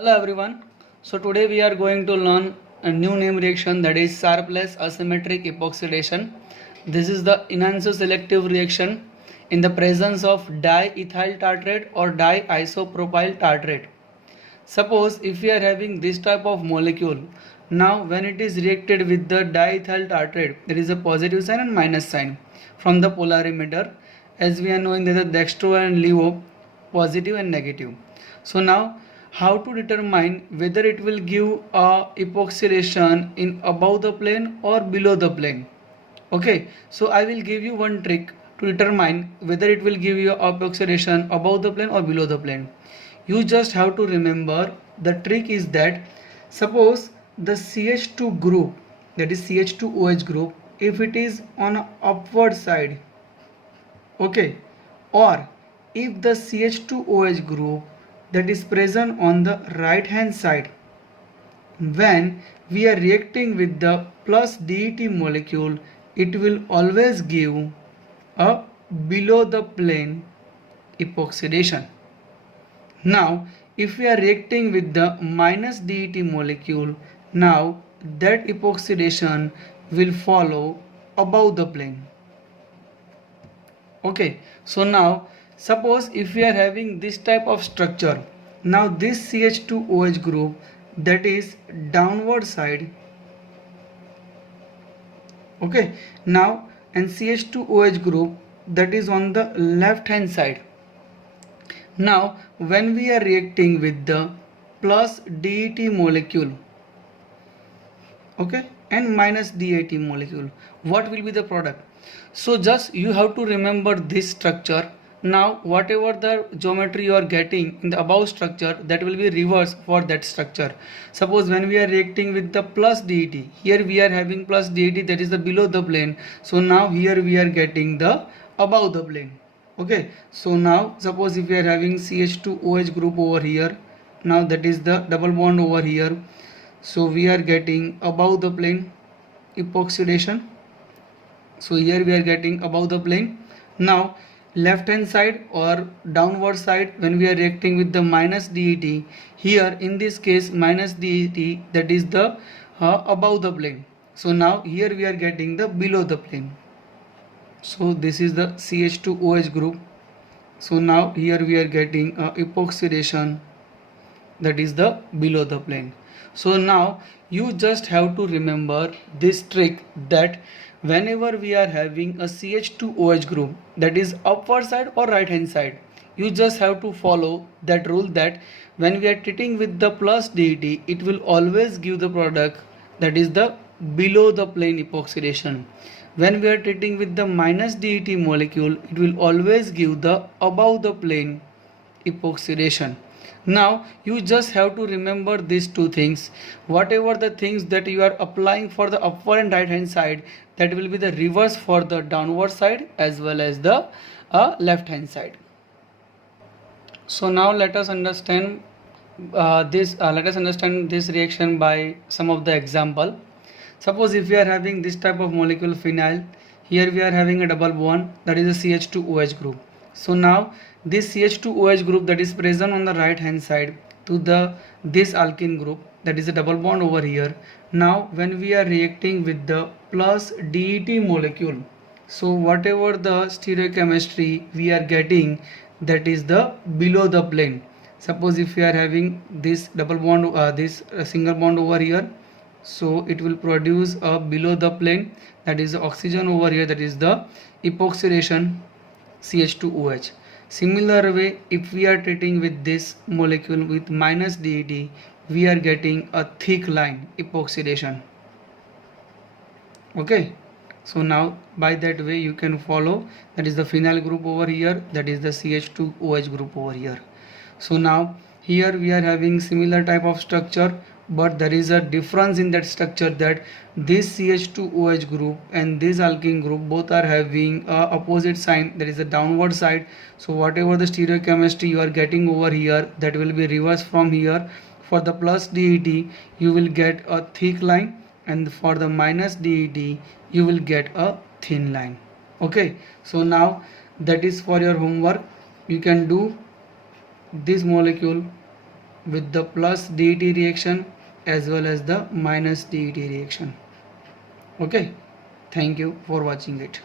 Hello everyone. So today we are going to learn a new name reaction, that is sharpless asymmetric epoxidation. This is the enantioselective reaction in the presence of diethyl tartrate or diisopropyl tartrate. Suppose if we are having this type of molecule, now when it is reacted with the diethyl tartrate, there is a positive sign and minus sign from the polarimeter, as we are knowing that the dextro and levo positive and negative. So now how to determine whether it will give a epoxidation in above the plane or below the plane? Okay, so I will give you one trick to determine whether it will give you epoxidation above the plane or below the plane. You just have to remember the trick is that suppose the CH2 group, that is CH2OH group, if it is on a upward side, okay, or if the CH2OH group that is present on the right hand side, when we are reacting with the plus DET molecule, it will always give a below the plane epoxidation. Now if we are reacting with the minus DET molecule, now that epoxidation will follow above the plane. Okay, so now suppose if we are having this type of structure, now this CH2OH group that is downward side, okay, now and CH2OH group that is on the left hand side. Now when we are reacting with the plus DET molecule, okay, and minus DET molecule, what will be the product? So just you have to remember this structure. Now whatever the geometry you are getting in the above structure, that will be reverse for that structure. Suppose when we are reacting with the plus DET, here we are having plus DET, that is the below the plane. So now here we are getting the above the plane. Okay, so now suppose if we are having CH2OH group over here, now that is the double bond over here, so we are getting above the plane epoxidation. So here we are getting above the plane. Now left hand side or downward side, when we are reacting with the minus DET, here in this case minus DET, that is the above the plane. So now here we are getting the below the plane. So this is the CH2OH group. So now here we are getting epoxidation, that is the below the plane. So now you just have to remember this trick, that whenever we are having a CH2OH group that is upward side or right hand side, you just have to follow that rule, that when we are treating with the plus DET, it will always give the product that is the below the plane epoxidation. When we are treating with the minus DET molecule, it will always give the above the plane epoxidation. Now you just have to remember these two things. Whatever the things that you are applying for the upward and right hand side, that will be the reverse for the downward side as well as the left hand side. So now let us understand this reaction by some of the example. Suppose if we are having this type of molecule phenyl, here we are having a double bond, that is a CH2OH group. So now this CH2OH group that is present on the right hand side to this alkene group, that is a double bond over here. Now when we are reacting with the plus DET molecule, so whatever the stereochemistry we are getting, that is the below the plane. Suppose if we are having this double bond, this single bond over here, so it will produce a below the plane, that is the oxygen over here, that is the epoxidation CH2OH. Similar way, if we are treating with this molecule with minus DET, we are getting a thick line epoxidation. Okay, so now by that way you can follow, that is the phenyl group over here, that is the CH2OH group over here. So now here we are having similar type of structure, but there is a difference in that structure, that this CH2OH group and this alkene group both are having a opposite sign, that is the downward side. So whatever the stereochemistry you are getting over here, that will be reversed from here. For the plus DET you will get a thick line, and for the minus DET you will get a thin line. Okay, so now that is for your homework. You can do this molecule with the plus DET reaction as well as the minus DET reaction. Okay, thank you for watching it.